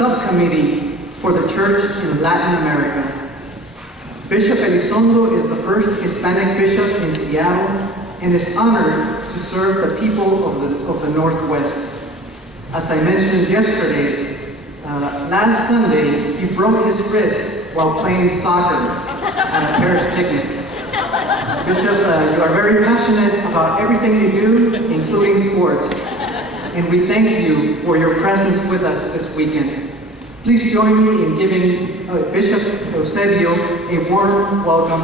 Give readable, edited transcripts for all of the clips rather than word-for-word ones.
Subcommittee for the Church in Latin America. Bishop Elizondo is the first Hispanic bishop in Seattle and is honored to serve the people of the Northwest. As I mentioned yesterday, last Sunday he broke his wrist while playing soccer at a parish picnic. Bishop, you are very passionate about everything you do, including sports, and we thank you for your presence with us this weekend. Please join me in giving Bishop Eusebio a warm welcome.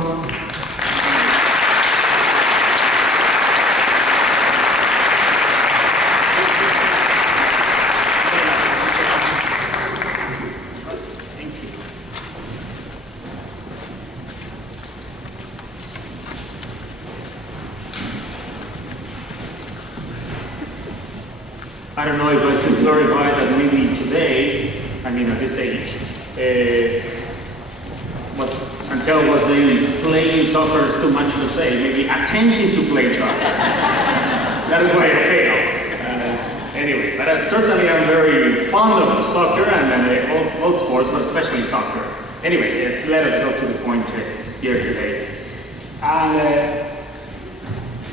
I don't know if I should clarify that maybe today, I mean at this age, what Santiago was saying, playing soccer is too much to say, maybe attempting to play soccer. That is why I failed. Anyway, but certainly I'm very fond of soccer and all sports, but especially soccer. Anyway, let us go to the point here today.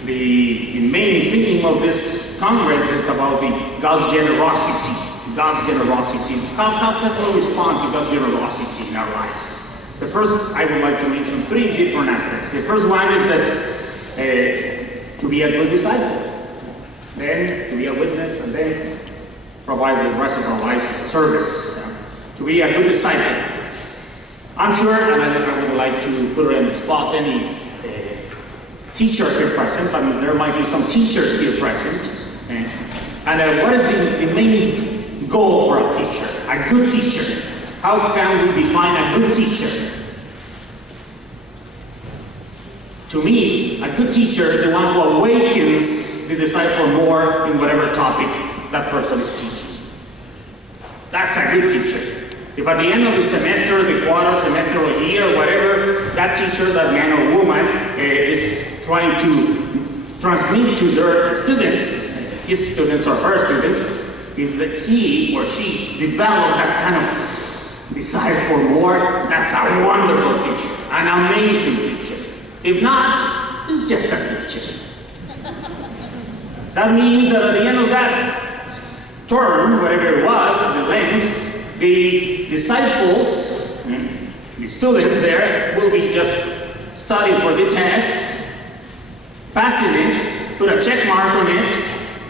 The main theme of this Congress is about God's generosity. God's generosity. How can we respond to God's generosity in our lives? The first, I would like to mention three different aspects. The first one is that to be a good disciple, then to be a witness, and then provide the rest of our lives as a service. To be a good disciple. I'm sure, and I would like to put on the spot any teacher here present. I mean, there might be some teachers here present. And what is the main goal for a teacher? A good teacher. How can we define a good teacher? To me, a good teacher is the one who awakens the disciple more in whatever topic that person is teaching. That's a good teacher. If at the end of the semester, the quarter, semester, or year, whatever, that teacher, that man or woman, is trying to transmit to their students, his students or her students, if he or she develop that kind of desire for more, that's a wonderful teacher, an amazing teacher. If not, it's just a teacher. That means that at the end of that term, whatever it was, the length, the disciples, the students there, will be just studying for the test, passing it, put a check mark on it,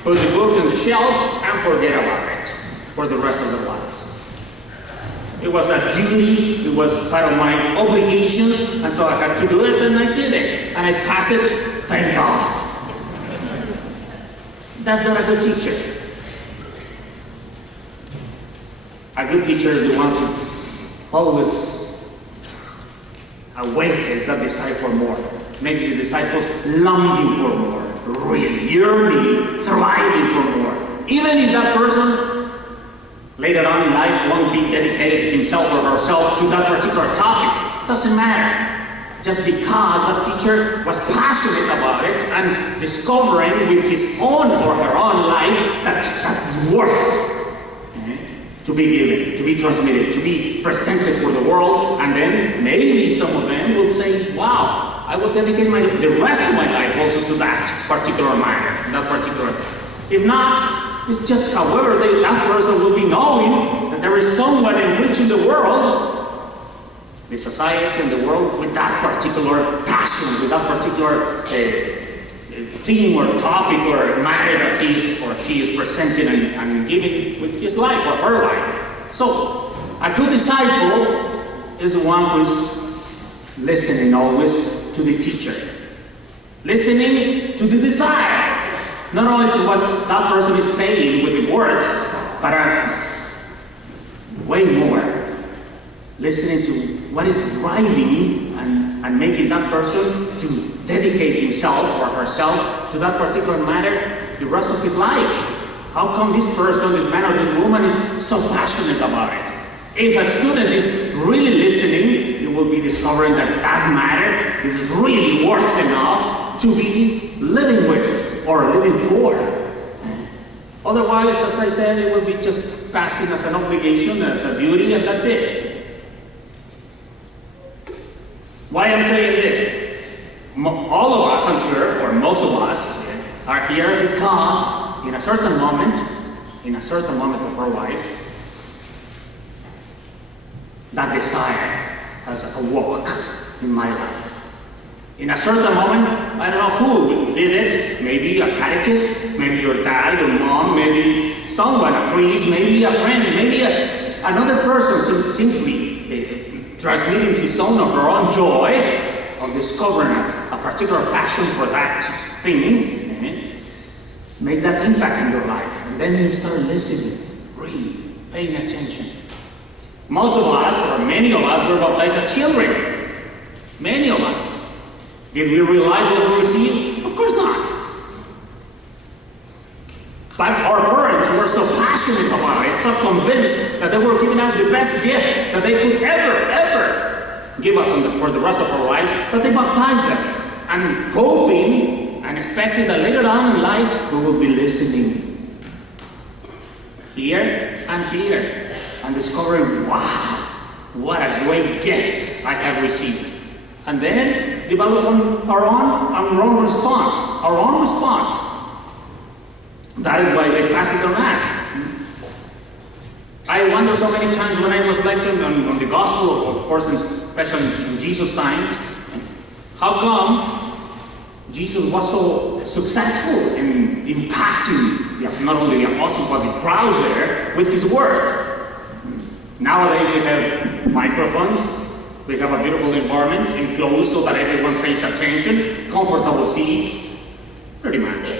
put the book on the shelf, and forget about it for the rest of their lives. It was a duty, it was part of my obligations, and so I had to do it, and I did it. And I passed it, thank God. That's not a good teacher. A good teacher is the one who always awakens that desire for more, makes the disciples longing for more, really yearning, thriving for more. Even if that person later on in life won't be dedicated himself or herself to that particular topic, doesn't matter. Just because that teacher was passionate about it and discovering with his own or her own life that that's worth to be given, to be transmitted, to be presented for the world, and then maybe some of them will say, wow, I will dedicate the rest of my life also to that particular matter, that particular thing. If not, it's just however that person will be knowing that there is someone enriching the world, the society and the world, with that particular passion, with that particular theme or topic or matter that he or she is presenting and giving with his life or her life. So, a good disciple is the one who is listening always to the teacher. Listening to the desire. Not only to what that person is saying with the words, but way more. Listening to what is driving and making that person to dedicate himself or herself to that particular matter the rest of his life. How come this person, this man or this woman is so passionate about it? If a student is really listening, you will be discovering that that matter is really worth enough to be living with or living for. Otherwise, as I said, it will be just passing as an obligation, as a duty, and that's it. Why I'm saying this? All of us, I'm sure, or most of us, are here because in a certain moment of our lives, that desire has awoke in my life. In a certain moment, I don't know who did it, maybe a catechist, maybe your dad, your mom, maybe someone, a priest, maybe a friend, maybe another person simply transmitting his own or her own joy of discovering a particular passion for that thing, make that impact in your life. And then you start listening, really paying attention. Most of us, or many of us, were baptized as children. Many of us. Did we realize what we received? Of course not. But our parents were so passionate about it, so convinced that they were giving us the best gift that they could ever give us for the rest of our lives, that they baptized us, and hoping and expecting that later on in life we will be listening here and here, and discovering, wow, what a great gift I have received. And then develop our own response, That is why they pass it on us. I wonder so many times when I reflect on the gospel, of course, especially in Jesus' times, how come Jesus was so successful in impacting not only the apostles but the crowds there with his word? Nowadays we have microphones. We have a beautiful environment enclosed so that everyone pays attention, comfortable seats, pretty much.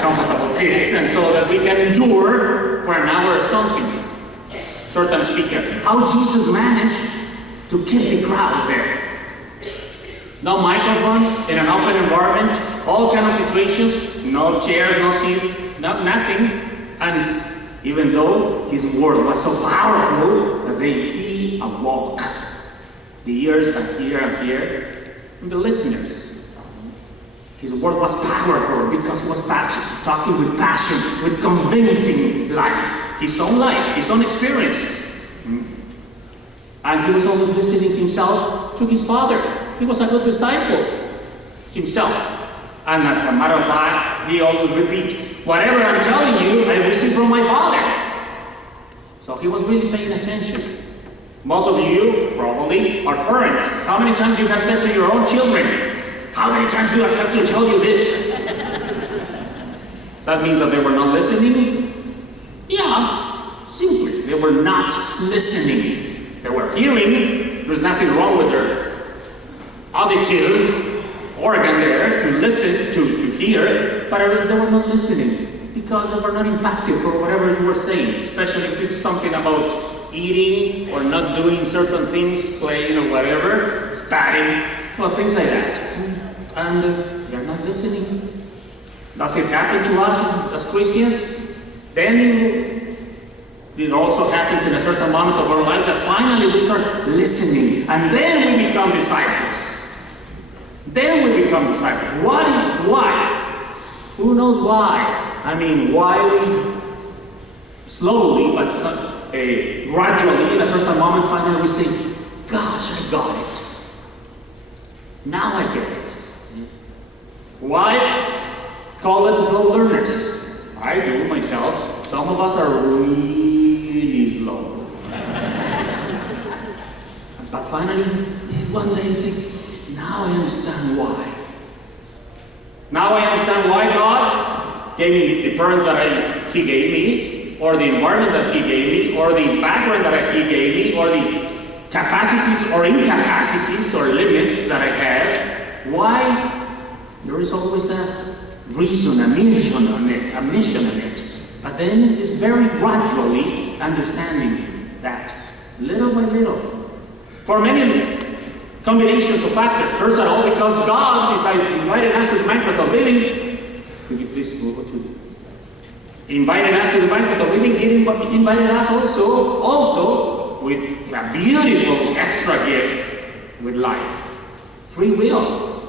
Comfortable seats, and so that we can endure for an hour or something. Short-term speaker. How Jesus managed to keep the crowds there. No microphones, in an open environment, all kind of situations, no chairs, no seats, nothing. And even though his word was so powerful that he awoke the ears and here, and the listeners. His word was powerful because he was talking with passion, with convincing life, his own experience. And he was always listening himself to his Father. He was a good disciple himself. And as a matter of fact, he always repeats, whatever I'm telling you, I received from my Father. So he was really paying attention. Most of you probably are parents. How many times you have said to your own children, how many times do I have to tell you this? That means that they were not listening? Yeah, simply, they were not listening. They were hearing. There's nothing wrong with their auditive organ there to listen, to hear, but they were not listening because they were not impacted for whatever you were saying, especially if it's something about eating or not doing certain things, playing or whatever, studying, well, things like that. And they're not listening. Does it happen to us as Christians? Then it also happens in a certain moment of our lives that finally we start listening, and then we become disciples. Why? Who knows why? I mean, why we slowly, but gradually, in a certain moment, finally we say, gosh, I got it. Now I get it. Why? Call it slow learners. I do myself. Some of us are really slow. But finally, one day you say, now I understand why. Now I understand why God gave me the parents that He gave me, or the environment that He gave me, or the background that He gave me, or the capacities or incapacities or limits that I have. Why? There is always a reason, a mission on it. But then it's very gradually understanding that, little by little. For many combinations of factors. First of all, because God invited us to the banquet of living. Could you please go to invited us to the banquet of living? He invited us also with a beautiful extra gift with life. Free will.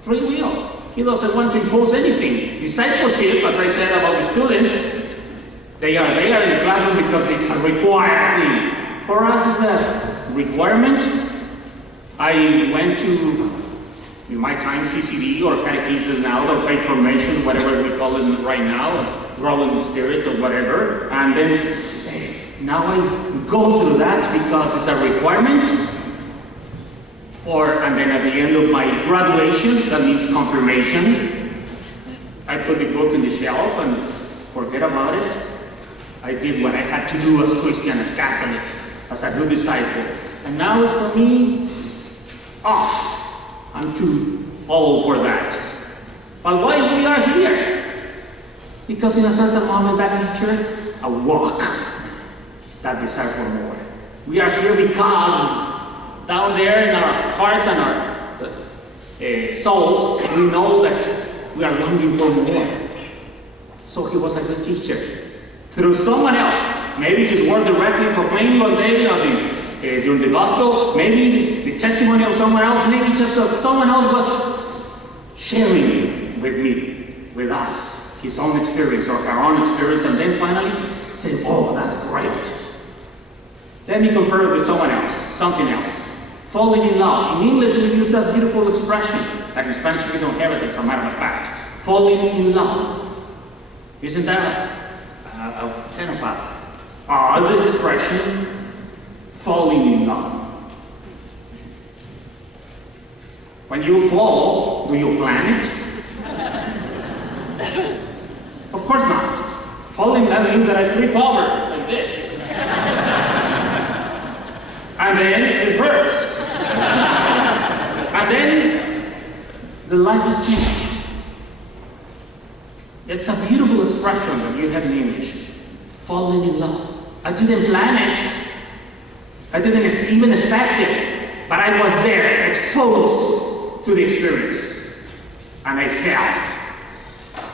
Free will. He doesn't want to impose anything. Discipleship, as I said about the students, they are there in the classroom because it's a required thing. For us, it's a requirement. I went to, in my time, CCD or catechesis now, or faith formation, whatever we call it right now, grow in the spirit or whatever. And then now I go through that because it's a requirement. And then at the end of my graduation, that means confirmation, I put the book in the shelf and forget about it. I did what I had to do as Christian, as Catholic, as a good disciple. And now it's for me off. I'm too old for that. But why we are here? Because in a certain moment that teacher awoke that desire for more. We are here because down there in our hearts and our souls, we know that we are longing for more. So he was a good teacher. Through someone else, maybe his word directly proclaimed one day during the gospel, maybe the testimony of someone else, maybe just someone else was sharing with me, with us, his own experience or her own experience, and then finally say, oh, that's great. Then he compared it with someone else, something else. Falling in love. In English, we use that beautiful expression. That in Spanish, we don't have it, as a matter of fact. Falling in love. Isn't that a kind of a odd expression? Falling in love. When you fall, do you plan it? Of course not. Falling, that means that I trip over like this. And then it hurts. And then the life is changed. It's a beautiful expression that you have in English. Falling in love. I didn't plan it. I didn't even expect it. But I was there, exposed to the experience. And I fell.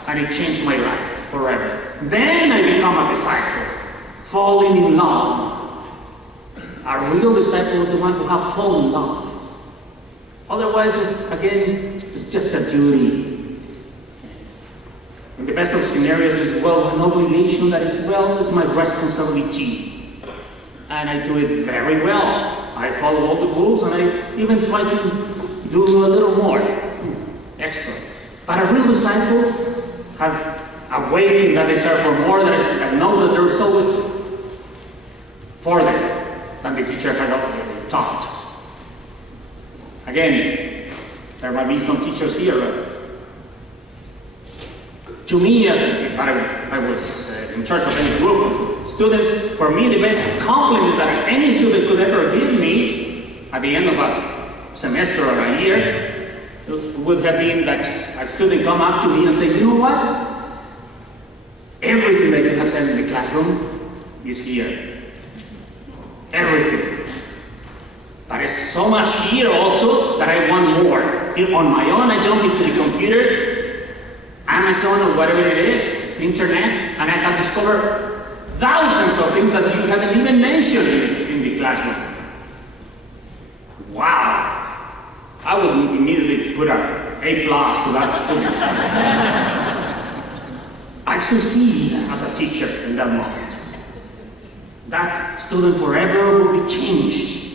And it changed my life forever. Then I become a disciple. Falling in love. A real disciple is the one who has fallen in love. Otherwise, it's just a duty. In the best of scenarios, it's an obligation that is, it's my responsibility. And I do it very well. I follow all the rules, and I even try to do a little more, extra. But a real disciple has awakened that desire for more, that knows that there is always further than the teacher had taught. Again, there might be some teachers here. To me, if I was in charge of any group of students, for me the best compliment that any student could ever give me at the end of a semester or a year would have been that a student come up to me and say, you know what? Everything that you have said in the classroom is here. Everything. But it's so much here also that I want more. On my own, I jump into the computer, Amazon or whatever it is, internet, and I have discovered thousands of things that you haven't even mentioned in the classroom. Wow! I would immediately put an A+ to that student. I succeed as a teacher in that moment. That student forever will be changed.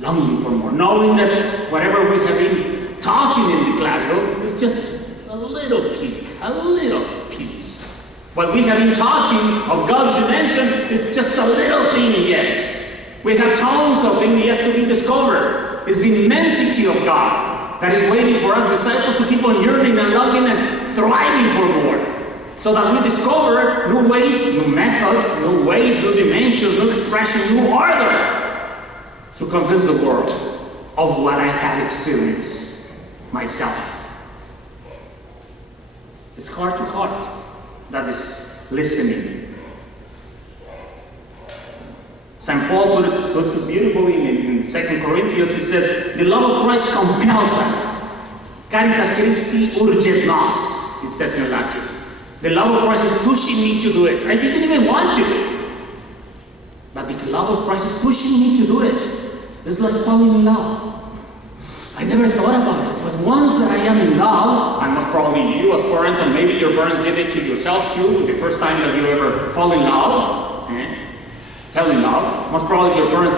Longing for more, knowing that whatever we have been teaching in the classroom is just a little peak, a little piece. What we have been teaching of God's dimension is just a little thing yet. We have tons of things yet to be discovered. It's the immensity of God that is waiting for us disciples to keep on yearning and longing and thriving for more. So that we discover new ways, new methods, new ways, new dimensions, new expression, new order to convince the world of what I have experienced myself. It's heart to heart that is listening. St. Paul puts it beautifully in 2 Corinthians. He says, the love of Christ compels us. Caritas Christi urget nos, it says in Latin. The love of Christ is pushing me to do it. I didn't even want to. But the love of Christ is pushing me to do it. It's like falling in love. I never thought about it. But once that I am in love, and most probably you as parents, and maybe your parents did it to yourselves too, the first time that you ever fell in love, most probably your parents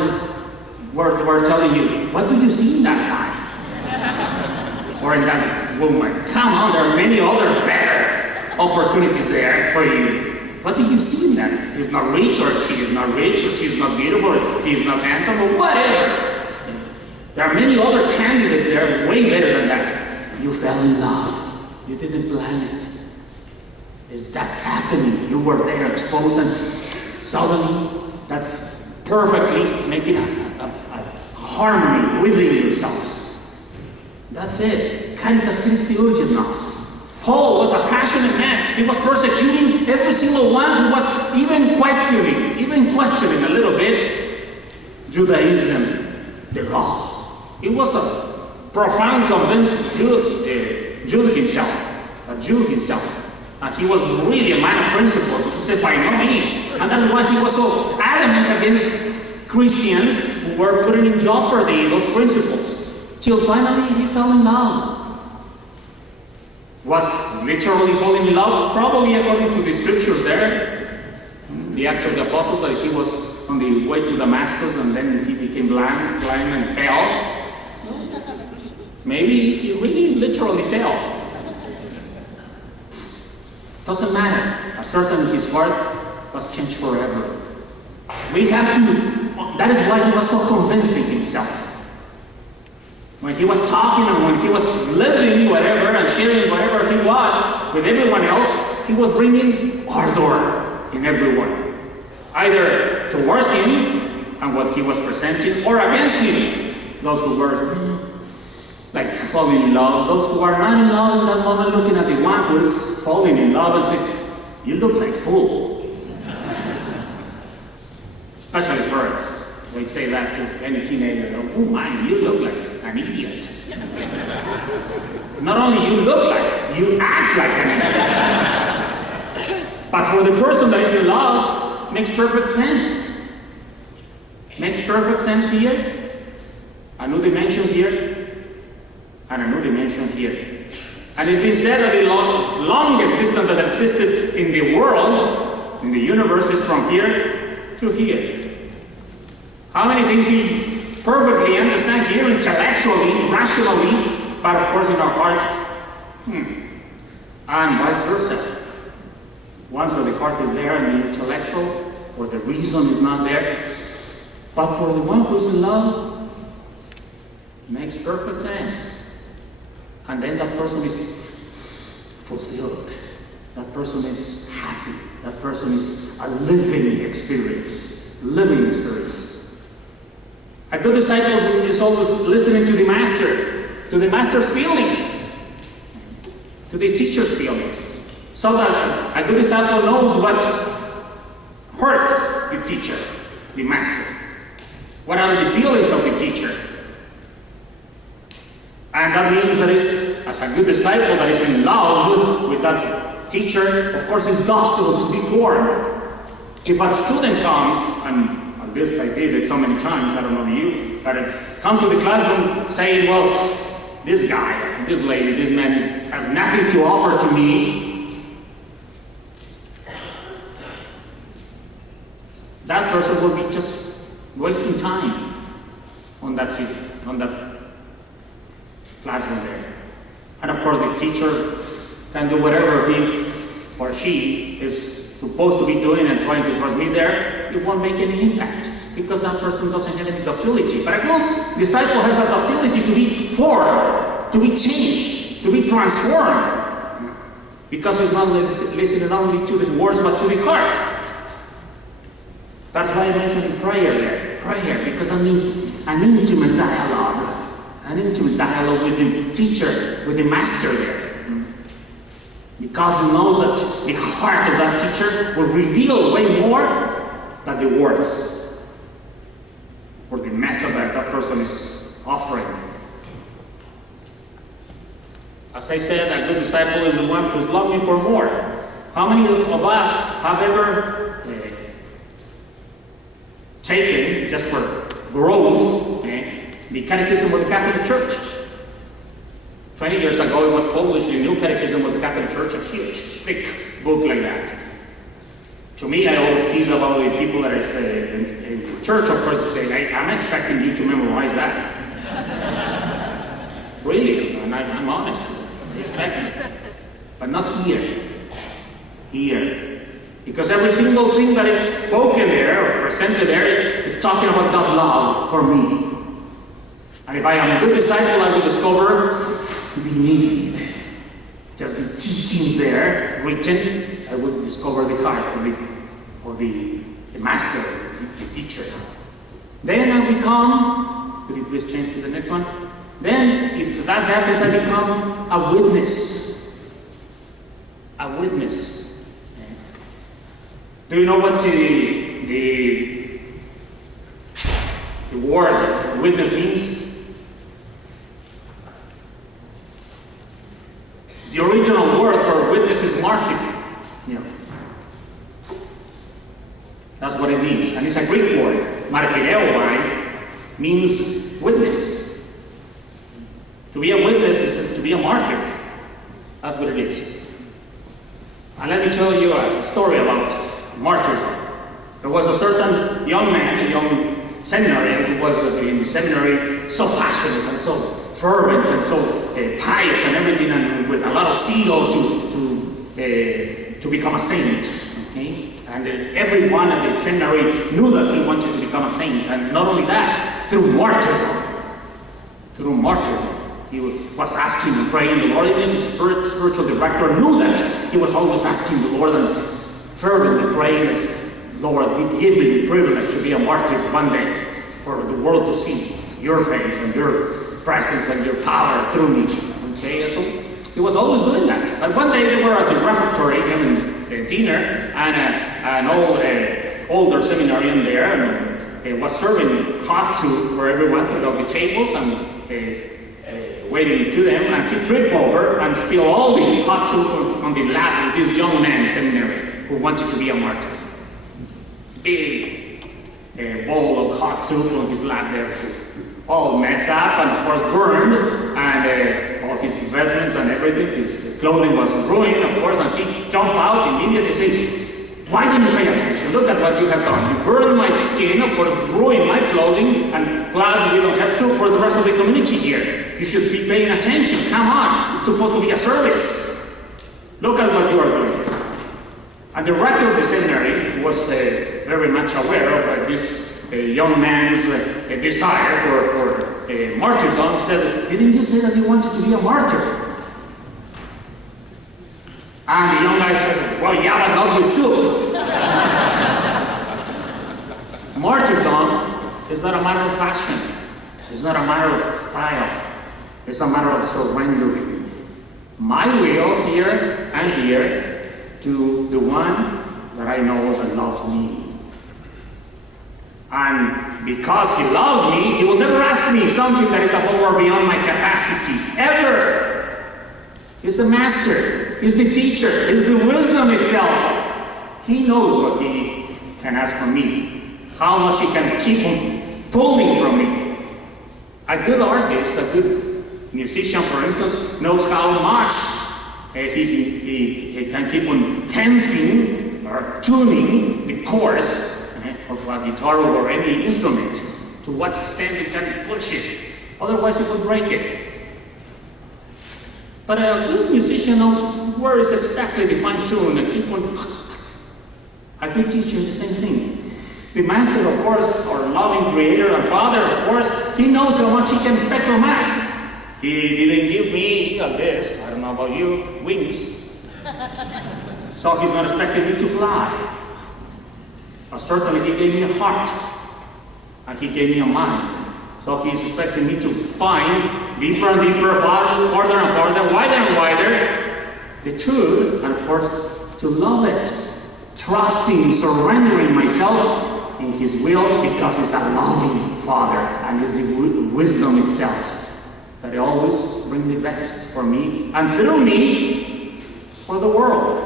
were telling you, what do you see in that guy? Or in that woman? Come on, there are many other better opportunities there for you. What did you see in that? He's not rich, or she is not rich, or she's not beautiful, or he's not handsome, or whatever. There are many other candidates there way better than that. You fell in love. You didn't plan it. Is that happening? You were there exposed, and suddenly that's perfectly making a harmony within yourselves. That's it. Caritas Christi urgit nos. Paul was a passionate man. He was persecuting every single one who was even questioning a little bit Judaism, the law. He was a profound, convinced Jew himself. And he was really a man of principles. He said, by no means. And that's why he was so adamant against Christians who were putting in jeopardy those principles. Till finally he fell in love. Was literally falling in love? Probably according to the scriptures there. The Acts of the Apostles, that he was on the way to Damascus and then he became blind and fell. Maybe he really literally fell. Doesn't matter. A certain his heart was changed forever. We have to, that is why he was so convincing himself. When he was talking and when he was living whatever and sharing whatever he was with everyone else, he was bringing ardor in everyone. Either towards him and what he was presenting, or against him. Those who were like falling in love, those who are not in love in that moment, looking at the one who is falling in love and saying, you look like a fool. Especially parents. They say that to any teenager, oh my, you look like an idiot. Not only you look like, you act like an idiot. But for the person that is in love, makes perfect sense. Makes perfect sense here. A new dimension here. And a new dimension here. And it's been said that the longest distance that existed in the world, in the universe, is from here to here. How many things we perfectly understand here intellectually, rationally, but of course in our hearts, and vice versa. Once that the heart is there and the intellectual or the reason is not there, but for the one who's in love, it makes perfect sense. And then that person is fulfilled. That person is happy. That person is a living experience. Living experience. A good disciple is always listening to the master's feelings, to the teacher's feelings. So that a good disciple knows what hurts the teacher, the master. What are the feelings of the teacher? And that means that as a good disciple that is in love with that teacher, of course is docile to be formed. If a student comes, and this I did it so many times, I don't know you, but it comes to the classroom saying, well, this guy, this lady, this man has nothing to offer to me. That person will be just wasting time on that seat, on that classroom there. And of course the teacher can do whatever he or she is supposed to be doing and trying to transmit there. It won't make any impact because that person doesn't have any docility. But a good disciple has a docility to be formed, to be changed, to be transformed, because he's not listening only to the words but to the heart. That's why I mentioned prayer there. Prayer, because that means an intimate dialogue. An intimate dialogue with the teacher, with the master there. Because he knows that the heart of that teacher will reveal way more than the words or the method that that person is offering. As I said, a good disciple is the one who is longing for more. How many of us have ever taken, just for growth, the Catechism of the Catholic Church? 20 years ago, it was published in New Catechism of the Catholic Church, a huge, thick book like that. To me, I always tease about the people that is in the church, of course, they say, I'm expecting you to memorize that. Really, and I'm honest, I respect it. But not here. Here. Because every single thing that is spoken there, or presented there, is talking about God's love for me. And if I am a good disciple, I will discover beneath just the teachings there written, I will discover the heart of the master, the teacher. Then I become, could you please change to the next one? Then, if that happens, I become a witness. A witness. Do you know what the word witness means? The original word for witness is martyr. Yeah. That's what it means. And it's a Greek word. Martyreo means witness. To be a witness is to be a martyr. That's what it is. And let me tell you a story about martyrdom. There was a certain young man, a young seminarian, who was in the seminary so passionate and so fervent and so pious and everything, and with a lot of zeal to become a saint. Okay? And everyone at the seminary knew that he wanted to become a saint. And not only that, through martyrdom, he was asking and praying the Lord. Even his spiritual director knew that he was always asking the Lord and fervently praying that, Lord, give me the privilege to be a martyr one day for the world to see your face and your presence and your power through me. Okay, so he was always doing that. But one day they were at the refectory having dinner, and an older seminarian there was serving hot soup for everyone to the tables and waiting to them, and he tripped over and spilled all the hot soup on the lap of this young man seminary who wanted to be a martyr. Big bowl of hot soup on his lap there, all messed up and of course burned, and all his vestments and everything, his clothing was ruined, of course, and he jumped out immediately and said, why didn't you pay attention? Look at what you have done. You burned my skin, of course, ruined my clothing, and plus we don't have soup for the rest of the community here. You should be paying attention. Come on. It's supposed to be a service. Look at what you are doing. And the rector of the seminary was very much aware of this young man's desire for martyrdom. Said, didn't you say that you wanted to be a martyr? And the young guy said, well, yeah, but not with soup. Martyrdom is not a matter of fashion. It's not a matter of style. It's a matter of surrendering my will here and here to the one that I know that loves me. And because he loves me, he will never ask me something that is above or beyond my capacity, ever. He's the master, he's the teacher, he's the wisdom itself. He knows what he can ask from me, how much he can keep on pulling from me. A good artist, a good musician, for instance, knows how much he can keep on tensing or tuning the chords of a guitar or any instrument, to what extent he can push it. Otherwise, he would break it. But a good musician knows where is exactly the fine tune and keep on. A good teacher is the same thing. The master, of course, our loving creator and father, of course, he knows how much he can expect from us. He didn't give me this, I don't know about you, wings. So he's not expecting me to fly. But certainly he gave me a heart. And he gave me a mind. So he's expecting me to find deeper and deeper, farther and farther, wider and wider, the truth, and of course, to love it. Trusting, surrendering myself in his will, because he's a loving father and is the wisdom itself. That he always brings the best for me and through me for the world.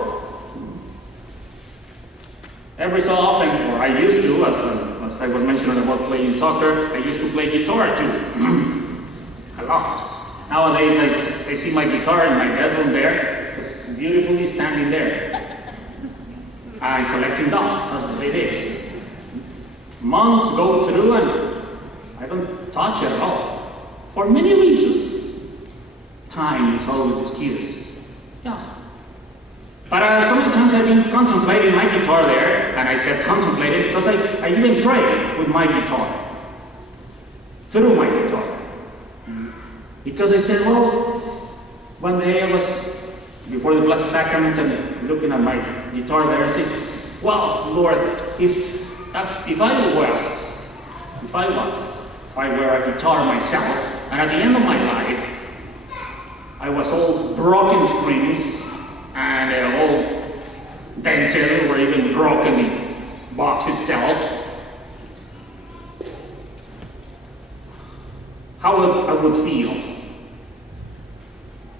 Every so often, or I used to, as I was mentioning about playing soccer, I used to play guitar too. A lot. Nowadays, I see my guitar in my bedroom there, just beautifully standing there. And collecting dust, that's what it is. Months go through and I don't touch it at all. For many reasons. Time is always excuse. Yeah. But sometimes I've been contemplating my guitar there, and I said contemplating because I even pray with my guitar. Through my guitar. Because I said, well, one day I was before the Blessed Sacrament and looking at my guitar there, I said, well, Lord, if I were a guitar myself, and at the end of my life, I was all broken strings, and all dented, or even broken the box itself, how I would feel.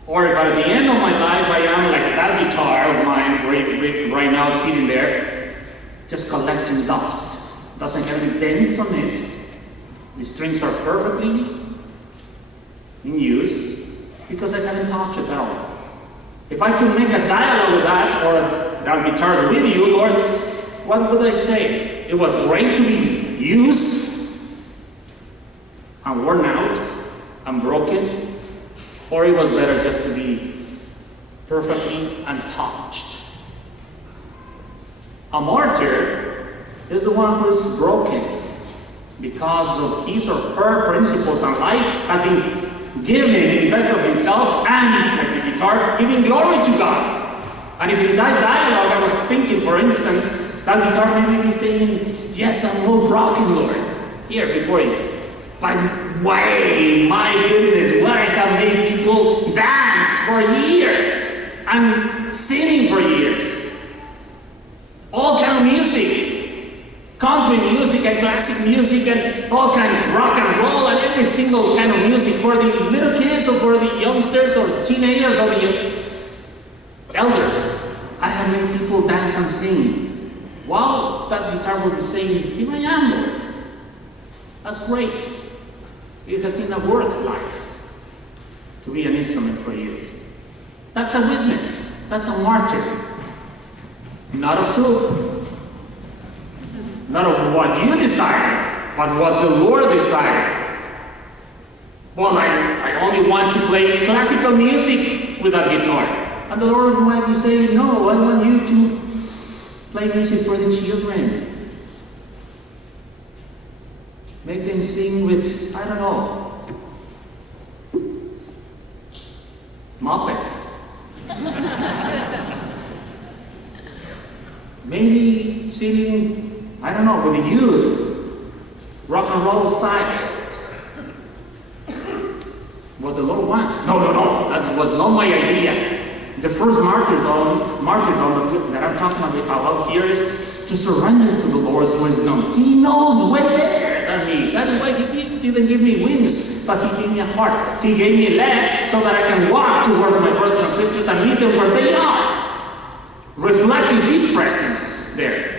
Or if at the end of my life I am like that guitar of mine right now sitting there, just collecting dust. Doesn't have any dents on it. The strings are perfectly in use because I haven't touched it at all. If I could make a dialogue with that, or that guitar with you, Lord, what would I say? It was great to be used and worn out and broken, or it was better just to be perfectly untouched. A martyr is the one who is broken because of his or her principles and life have been giving the best of himself and, like the guitar, giving glory to God. And if in that dialogue I was thinking, for instance, that guitar may be saying, yes, I'm all broken, Lord, here before you. But way, my goodness, what I have made people dance for years and singing for years. All kind of music. Country music and classic music and all kind of rock and roll and every single kind of music for the little kids or for the youngsters or the teenagers or the elders. I have made people dance and sing. While that guitar will be saying, here I am, Lord. That's great. It has been a worth life to be an instrument for you. That's a witness. That's a martyr. Not of soup. Not of what you decided, but what the Lord decided. Well, I only want to play classical music with that guitar. And the Lord might be saying, no, I want you to play music for the children. Make them sing with, I don't know, Muppets. Maybe singing, I don't know, with the youth, rock and roll style. What the Lord wants. No, that was not my idea. The first martyrdom that I'm talking about here is to surrender to the Lord's wisdom. He knows way better than me. That's why He didn't give me wings, but He gave me a heart. He gave me legs so that I can walk towards my brothers and sisters and meet them where they are, reflecting His presence there.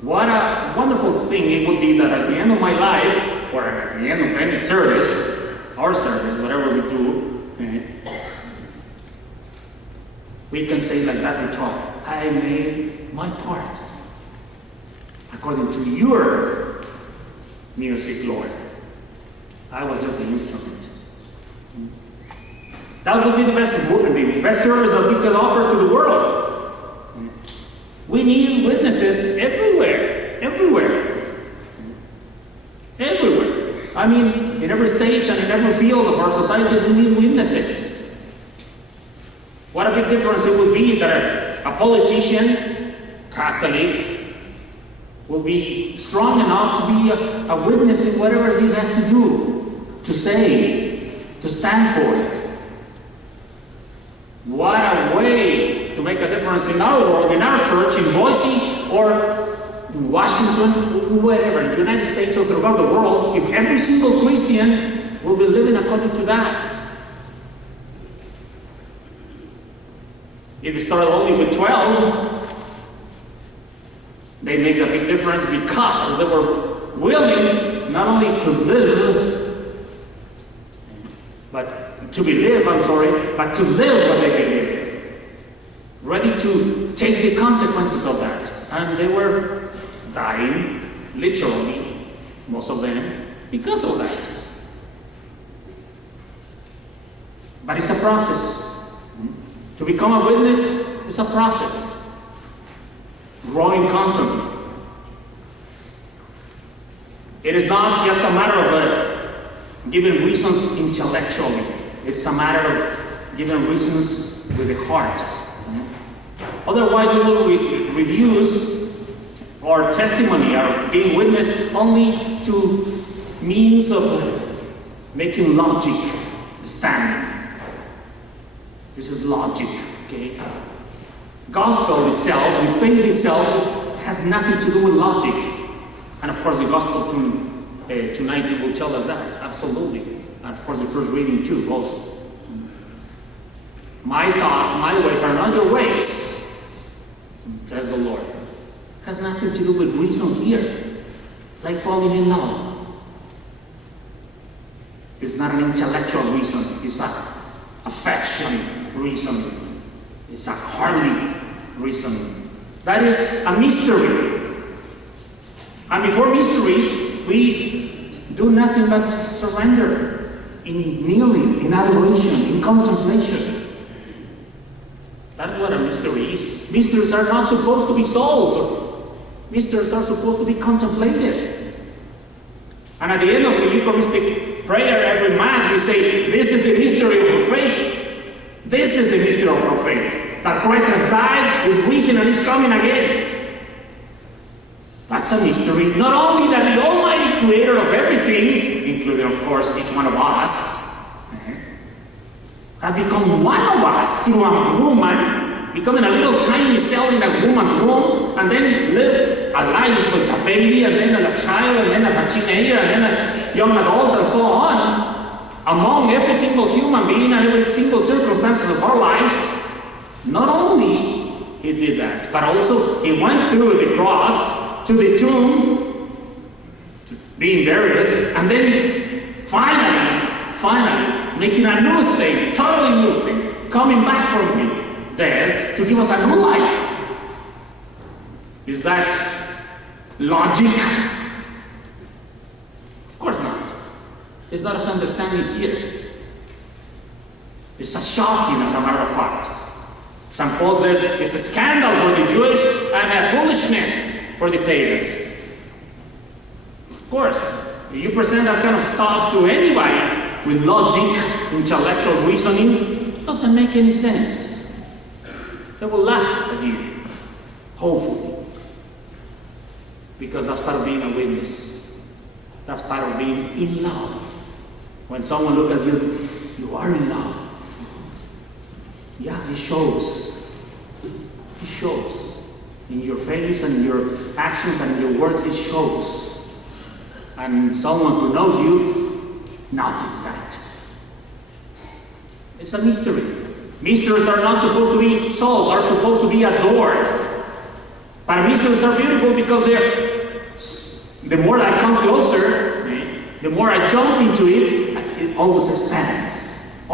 What a wonderful thing it would be that at the end of my life, or at the end of any service, our service, whatever we do, we can say like that guitar, I made my part according to your music, Lord. I was just an instrument. That would be the best service that we could offer to the world. We need witnesses everywhere. I mean, in every stage and in every field of our society, we need witnesses. What a big difference it would be that a politician, Catholic, will be strong enough to be a witness in whatever he has to do, to say, to stand for. What a way to make a difference in our world, in our church, in Boise, or in Washington, wherever, in the United States or throughout the world, if every single Christian will be living according to that. If they started only with 12, they make a big difference because they were willing not only to live, but to believe, but to live what they believe. Ready to take the consequences of that. And they were dying, literally, most of them, because of that. But it's a process. To become a witness is a process. Growing constantly. It is not just a matter of giving reasons intellectually. It's a matter of giving reasons with the heart. Otherwise, we will reduce our testimony, our being witness, only to means of making logic stand. This is logic, okay? Gospel itself, the faith itself, has nothing to do with logic. And of course, the gospel tonight will tell us that, absolutely. And of course, the first reading too, also. My thoughts, my ways are not your ways, says the Lord. It has nothing to do with reason here, like falling in love. It's not an intellectual reason, it's an affection reason. It's a heartly reason. That is a mystery. And before mysteries, we do nothing but surrender in kneeling, in adoration, in contemplation. That's what a mystery is. Mysteries are not supposed to be solved. Mysteries are supposed to be contemplated. And at the end of the Eucharistic prayer every Mass, we say, this is the mystery of our faith. This is the mystery of our faith. That Christ has died, is risen, and is coming again. That's a mystery. Not only that the Almighty Creator of everything, including, of course, each one of us, has become one of us through a woman, becoming a little tiny cell in a woman's womb, and then live a life with a baby, and then as a child, and then as a teenager, and then a young adult, and so on. Among every single human being and every single circumstances of our lives, not only he did that, but also he went through the cross to the tomb, to being buried, and then finally, making a new thing, totally new thing, coming back from the dead to give us a new life. Is that logic? Of course not. It's not a understanding here. It's a shocking, as a matter of fact. St. Paul says it's a scandal for the Jewish and a foolishness for the pagans. Of course, if you present that kind of stuff to anybody with logic, intellectual reasoning, it doesn't make any sense. They will laugh at you, hopefully. Because that's part of being a witness. That's part of being in love. When someone looks at you, you are in love. Yeah, it shows. It shows. In your face and your actions and your words, it shows. And someone who knows you, notice that. It's a mystery. Mysteries are not supposed to be solved, are supposed to be adored. But mysteries are beautiful because the more I come closer, the more I jump into it, it always expands,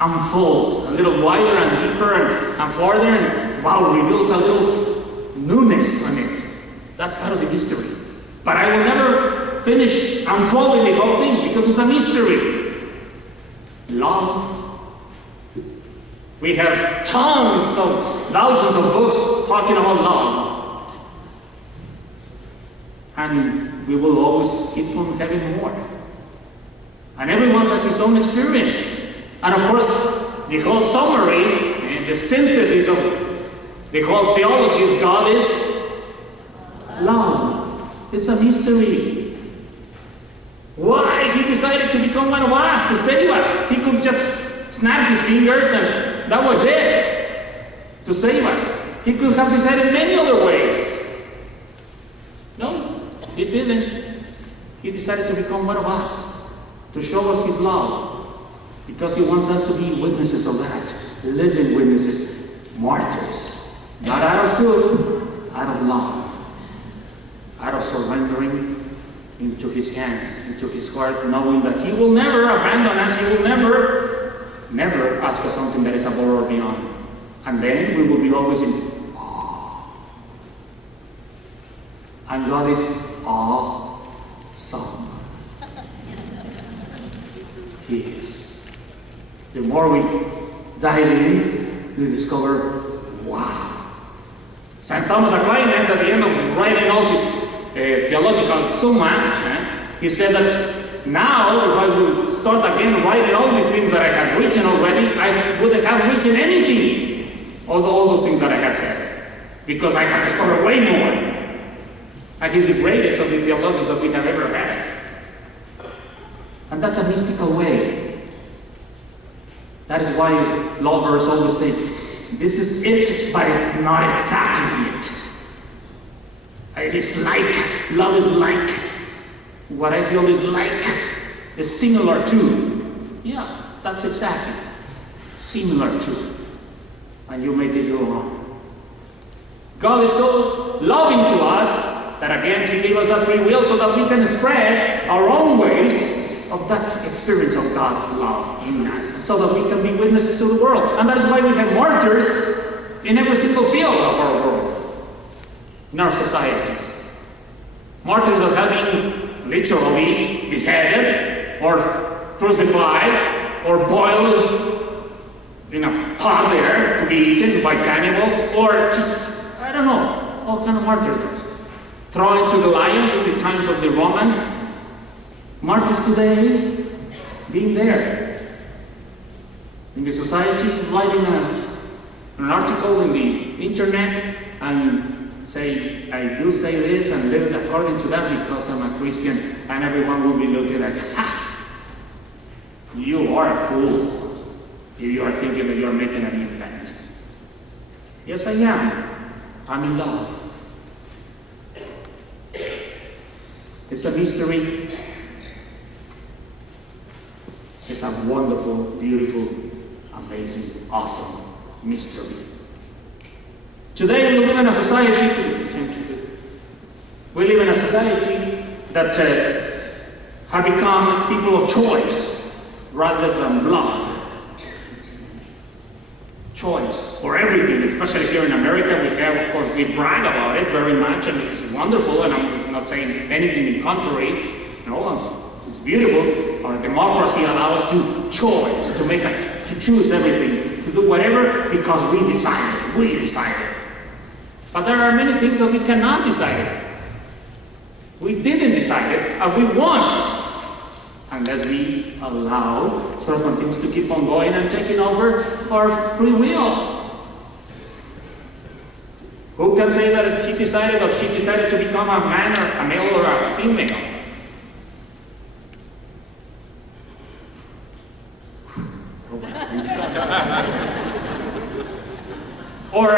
unfolds a little wider and deeper and farther, and wow, reveals a little newness on it. That's part of the mystery. But I will never finish unfolding the whole thing because it's a mystery. Love. We have thousands of books talking about love. And we will always keep on having more. And everyone has his own experience. And of course, the whole summary and the synthesis of the whole theology is God is love. It's a mystery. Why he decided to become one of us, to save us? He could just snap his fingers and that was it, to save us. He could have decided many other ways. No, he didn't. He decided to become one of us, to show us his love, because he wants us to be witnesses of that, living witnesses, martyrs. Not out of sin, out of love, out of surrendering into his hands, into his heart, knowing that he will never abandon us, he will never ask us something that is above or beyond. And then we will be always in awe. And God is awesome. He is. The more we dive in, we discover, wow. St. Thomas Aquinas, at the end of writing all his theological summa, he said that now, if I would start again writing all the things that I have written already, I wouldn't have written anything, all those things that I have said, because I have discovered way more. And he's the greatest of the theologians that we have ever had. And that's a mystical way. That is why lovers always say, this is it, but not exactly it. It is like, love is like, what I feel is like, is similar to. Yeah, that's exactly. Similar to. And you make it your own. God is so loving to us that again He gave us that free will so that we can express our own ways of that experience of God's love in us, so that we can be witnesses to the world. And that is why we have martyrs in every single field of our world, in our societies. Martyrs that have been literally beheaded, or crucified, or boiled in a pot there to be eaten by cannibals, or just, I don't know, all kind of martyrs. Thrown into the lions in the times of the Romans. Martyrs today, being there in the society, writing an article in the internet and say, I do say this and live it according to that because I'm a Christian, and everyone will be looking at, ha! You are a fool if you are thinking that you are making an impact. Yes, I am. I'm in love. It's a mystery. It's a wonderful, beautiful, amazing, awesome mystery. Today we live in a society that have become people of choice rather than blood. Choice for everything, especially here in America. We have, of course, we brag about it very much, and it's wonderful, and I'm not saying anything in contrary. No, it's beautiful. Our democracy allows us to choose, to choose everything, to do whatever, because we decided. But there are many things that we cannot decide. We didn't decide it, and we won't, unless we allow certain things to keep on going and taking over our free will. Who can say that he decided or she decided to become a man or a male or a female? Or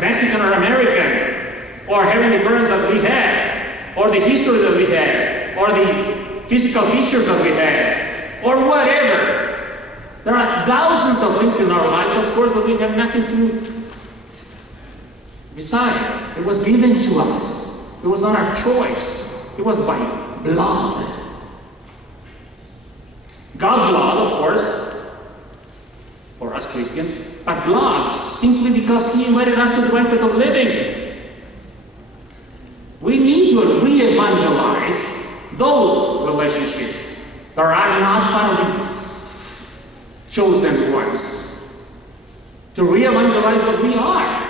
Mexican or American, or having the parents that we had, or the history that we had, or the physical features that we had, or whatever. There are thousands of things in our lives, of course, that we have nothing to decide. It was given to us. It was not our choice. It was by blood. God's blood, of course, for us Christians, but blood simply because He invited us to the banquet of living. We need to re-evangelize those relationships that are not part of the chosen ones. To re-evangelize what we are.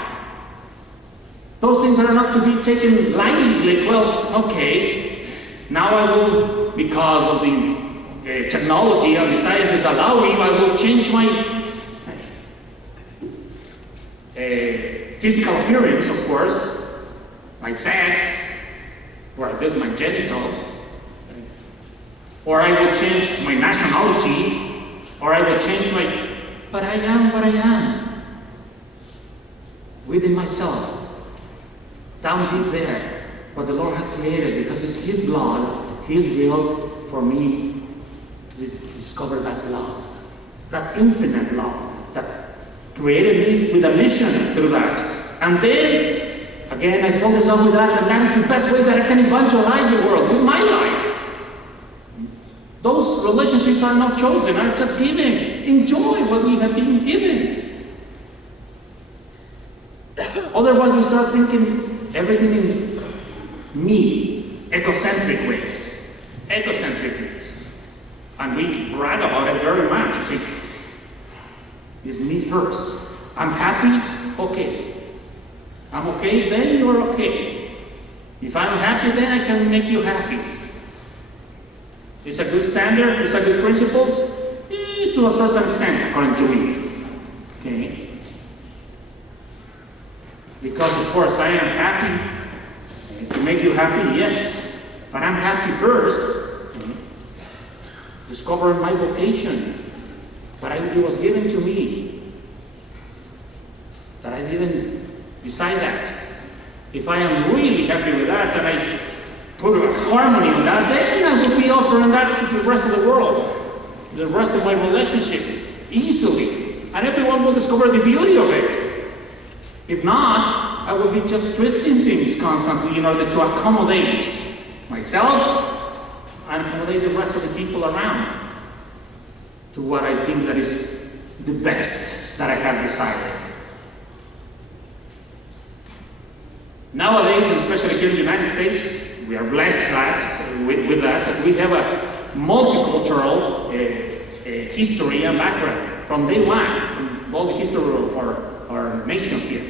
Those things are not to be taken lightly, like, well, okay, now I will, because of the technology and the sciences allow me, I will change my physical appearance, of course, my sex, or I guess my genitals, or I will change my nationality, or I will change my, but I am what I am, within myself, down deep there, what the Lord hath created, because it's His blood, His will for me to discover that love, that infinite love, that created me with a mission through that. And then Again, I fall in love with that, and that's the best way that I can evangelize the world, with my life. Those relationships are not chosen, are just given. Enjoy what we have been given. Otherwise, we start thinking everything in me, egocentric ways. Egocentric ways. And we brag about it very much. You see, it's me first. I'm happy, okay. I'm okay, then you're okay. If I'm happy, then I can make you happy. It's a good standard, it's a good principle, to a certain extent, according to me. Okay? Because of course I am happy to make you happy, yes. But I'm happy first. Okay? Discovering my vocation. But it was given to me. That I didn't decide that. If I am really happy with that and I put a harmony on that, then I will be offering that to the rest of the world, the rest of my relationships, easily. And everyone will discover the beauty of it. If not, I will be just twisting things constantly in order to accommodate myself and accommodate the rest of the people around to what I think that is the best that I have decided. Nowadays, and especially here in the United States, we are blessed with that. We have a multicultural history and background from day one, from all the history of our nation here.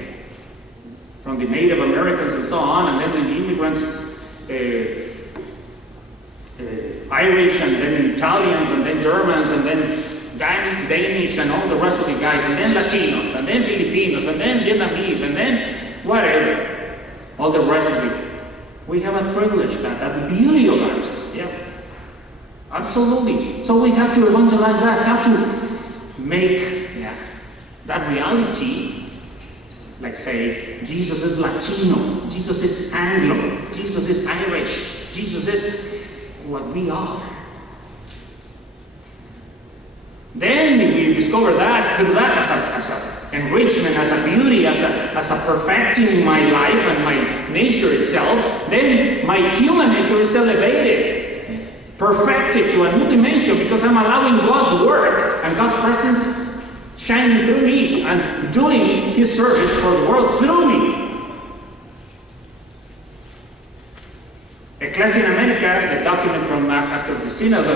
From the Native Americans and so on, and then the immigrants, Irish, and then Italians, and then Germans, and then Danish, and all the rest of the guys, and then Latinos, and then Filipinos, and then Vietnamese, and then whatever. All the rest of it. We have a privilege, that beauty of that. Yeah. Absolutely. So we have to evangelize that, have to make that reality. Like say, Jesus is Latino, Jesus is Anglo, Jesus is Irish, Jesus is what we are. Then we discover that through that as a enrichment, as a beauty, as a perfecting my life and my nature itself, then my human nature is elevated, perfected to a new dimension, because I'm allowing God's work and God's presence shining through me and doing His service for the world through me. Ecclesia in America, the document from after the Synod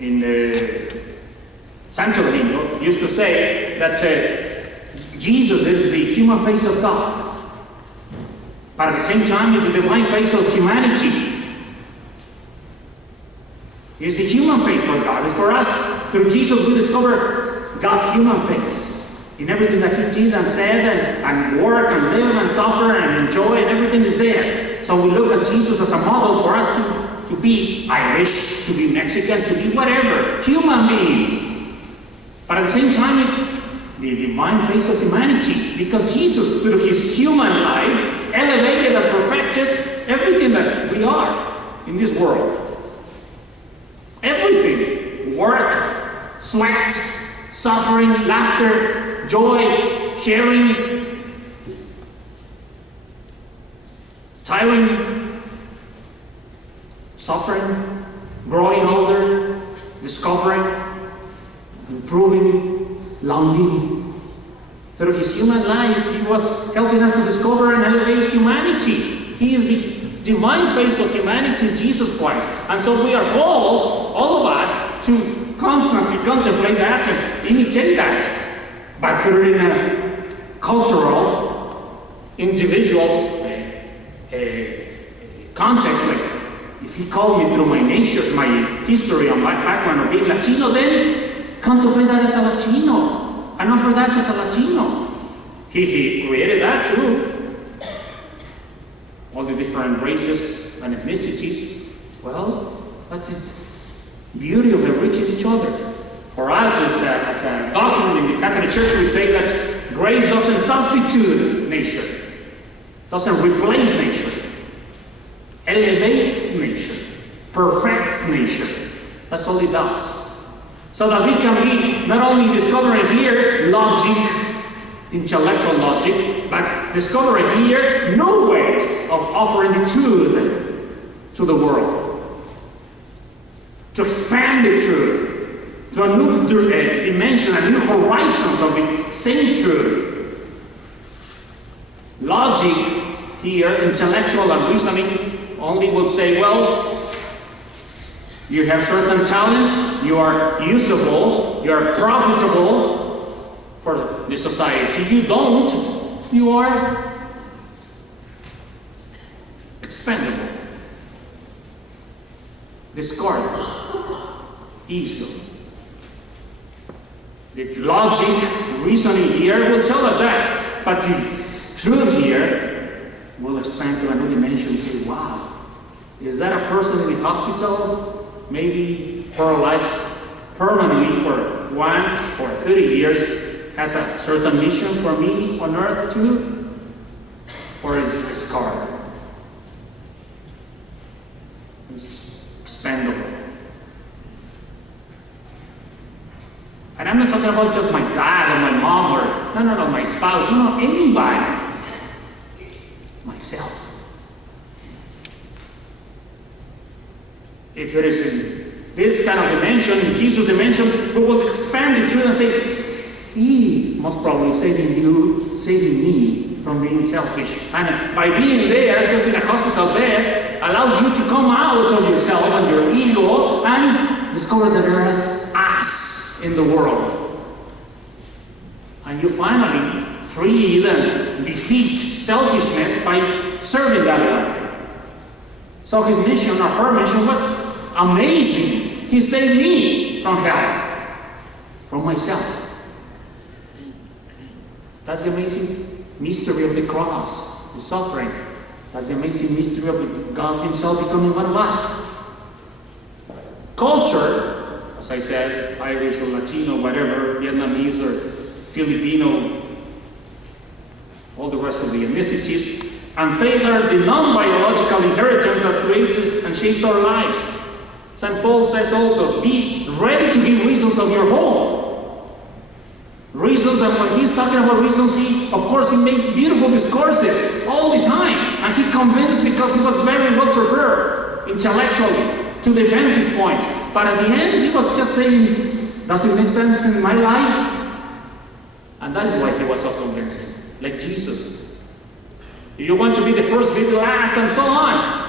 in Santo Domingo, used to say that Jesus is the human face of God, but at the same time is the divine face of humanity. He's the human face for God. It's for us, through Jesus, we discover God's human face in everything that He did and said and work and live and suffer and enjoy, and everything is there. So we look at Jesus as a model for us to be Irish, to be Mexican, to be whatever, human beings. But at the same time, it's the divine face of humanity, because Jesus, through His human life, elevated and perfected everything that we are in this world. Everything. Work, sweat, suffering, laughter, joy, sharing, tiring, suffering, growing older, discovering, improving, longing. Through His human life, He was helping us to discover and elevate humanity. He is the divine face of humanity, is Jesus Christ. And so we are all of us, to constantly contemplate that and imitate that, by putting it in a cultural, individual context. Like, if He called me through my nature, my history, and my background of being Latino, then contemplate that as a Latino, and offer that as a Latino. He created that too. All the different races and ethnicities. Well, that's the beauty of enriching each other. For us, as a doctrine in the Catholic Church, we say that grace doesn't substitute nature, doesn't replace nature, elevates nature, perfects nature. That's all it does. So that we can be not only discovering here logic, intellectual logic, but discover here new ways of offering the truth to the world. To expand the truth to a new dimension, a new horizons of the same truth. Logic here, intellectual and reasoning, only will say, well, you have certain talents, you are usable, you are profitable for the society. You don't, you are expendable, discardable, easily. The logic, reasoning here will tell us that, but the truth here will expand to a new dimension and say, wow, is that a person in the hospital, maybe paralyzed permanently for 1 or 30 years, has a certain mission for me on earth too? Or is it discarded? It's expendable. And I'm not talking about just my dad or my mom or, no, my spouse, no, anybody. Myself. If it is in this kind of dimension, in Jesus' dimension, we will expand the truth and say, He must probably saving you, saving me from being selfish. And by being there, just in a hospital bed, allows you to come out of yourself and your ego and discover that there is us in the world. And you finally free and defeat selfishness by serving that one. So his mission or her mission was amazing. He saved me from hell, from myself. That's the amazing mystery of the cross, the suffering. That's the amazing mystery of God Himself becoming one of us. Culture, as I said, Irish or Latino, whatever, Vietnamese or Filipino, all the rest of the ethnicities, and favor the non-biological inheritance that creates and shapes our lives. St. Paul says also, be ready to give reasons of your hope. Reasons, and when he's talking about reasons, he made beautiful discourses all the time. And he convinced because he was very well prepared intellectually to defend his points. But at the end, he was just saying, does it make sense in my life? And that is why he was so convincing, like Jesus. You want to be the first, be the last, and so on.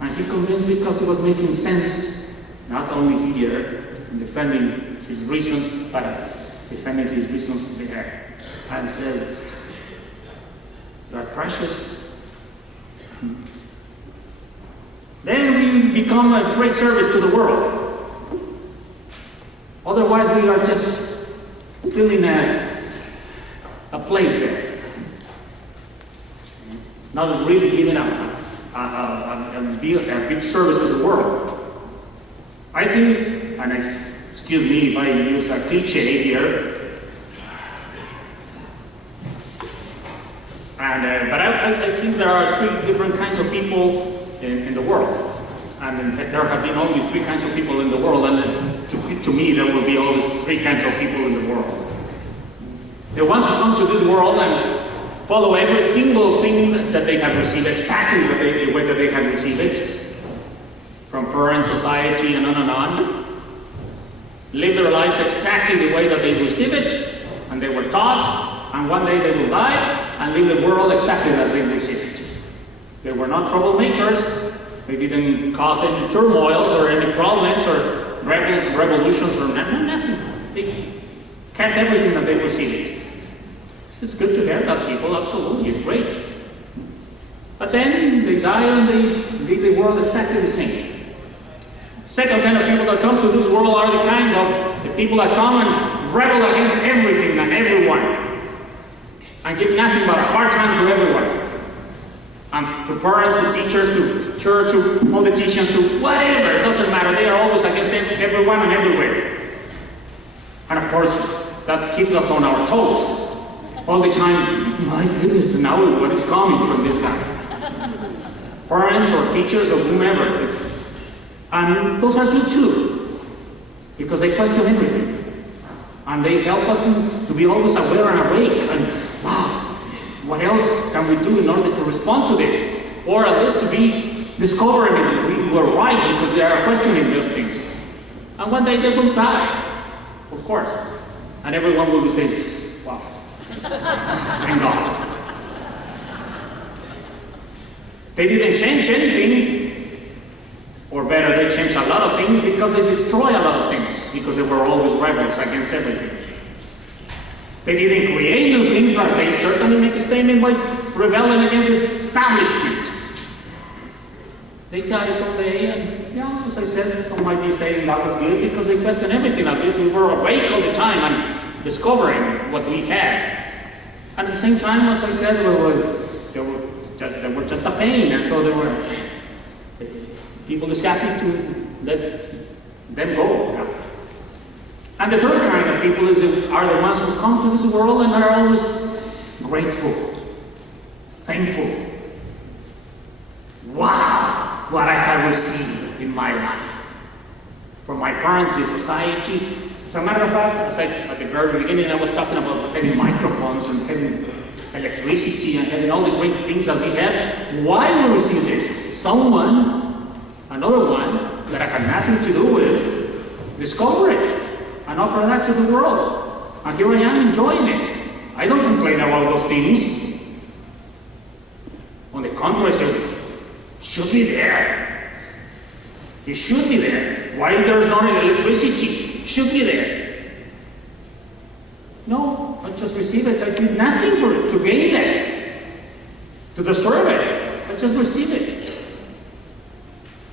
And he convinced because he was making sense, not only here, in defending his reasons, but defending his reasons there. And said, you are precious. Then we become a great service to the world. Otherwise, we are just filling a place there. Not really giving a big service to the world. I think, and excuse me if I use a cliche here, but I think there are 3 different kinds of people in the world. And there have been only 3 kinds of people in the world, and to me there will be always 3 kinds of people in the world. The ones who come to this world and follow every single thing that they have received exactly the way that they have received it, from parents, society, and on and on. Live their lives exactly the way that they receive it, and they were taught, and one day they will die, and live the world exactly as they receive it. They were not troublemakers. They didn't cause any turmoils or any problems or revolutions or nothing. They kept everything that they received. It's good to hear that, people, absolutely, it's great. But then they die and they leave the world exactly the same. Second kind of people that comes to this world are the kinds of the people that come and rebel against everything and everyone, and give nothing but a hard time to everyone. And to parents, to teachers, to church, to politicians, to whatever, it doesn't matter. They are always against everyone and everywhere. And of course, that keeps us on our toes all the time. My goodness, and now what is coming from this guy? Parents or teachers or whomever. And those are good too, because they question everything. And they help us to be always aware and awake. And wow, what else can we do in order to respond to this? Or at least to be discovering that we were right because they are questioning those things. And one day they will die, of course. And everyone will be saying, wow, thank God. They didn't change anything, or better, they changed a lot of things because they destroy a lot of things, because they were always rebels against everything. They didn't create new things, but they certainly make a statement by rebelling against the establishment. They die someday, and yeah, as I said, some might be saying that was good because they questioned everything. At least we were awake all the time and discovering what we had. And at the same time, as I said, they were just a pain, and so people is happy to let them go. Yeah. And the third kind of people are the ones who come to this world and are always grateful, thankful. Wow, what I have received in my life. From my parents, the society. As a matter of fact, as at the very beginning, I was talking about having microphones and having electricity and having all the great things that we have. Why we receive this? Another one that I had nothing to do with, discover it and offer that to the world. And here I am enjoying it. I don't complain about those things. On the contrary, it should be there. It should be there. Why there's no electricity? It should be there. No, I just receive it. I did nothing for it, to gain it, to deserve it. I just receive it.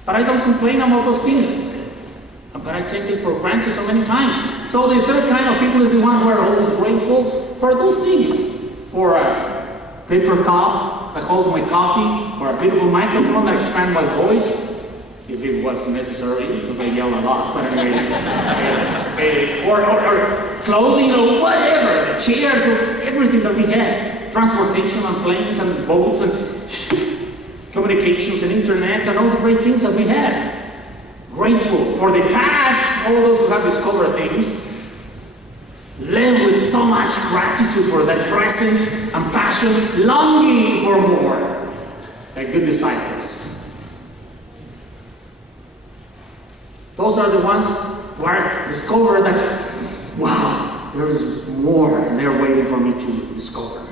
But I don't complain about those things. But I take it for granted so many times. So the third kind of people is the one who are always grateful for those things. For a paper cup that holds my coffee, or a beautiful microphone that expands my voice, if it was necessary, because I yell a lot. But anyway, or clothing or whatever, chairs, or everything that we had. Transportation on planes and boats and communications and internet and all the great things that we had. Grateful for the past, all those who have discovered things. Live with so much gratitude for that present and passion, longing for more, like good disciples. Those are the ones who are discovered that, wow, there is more, and they're waiting for me to discover.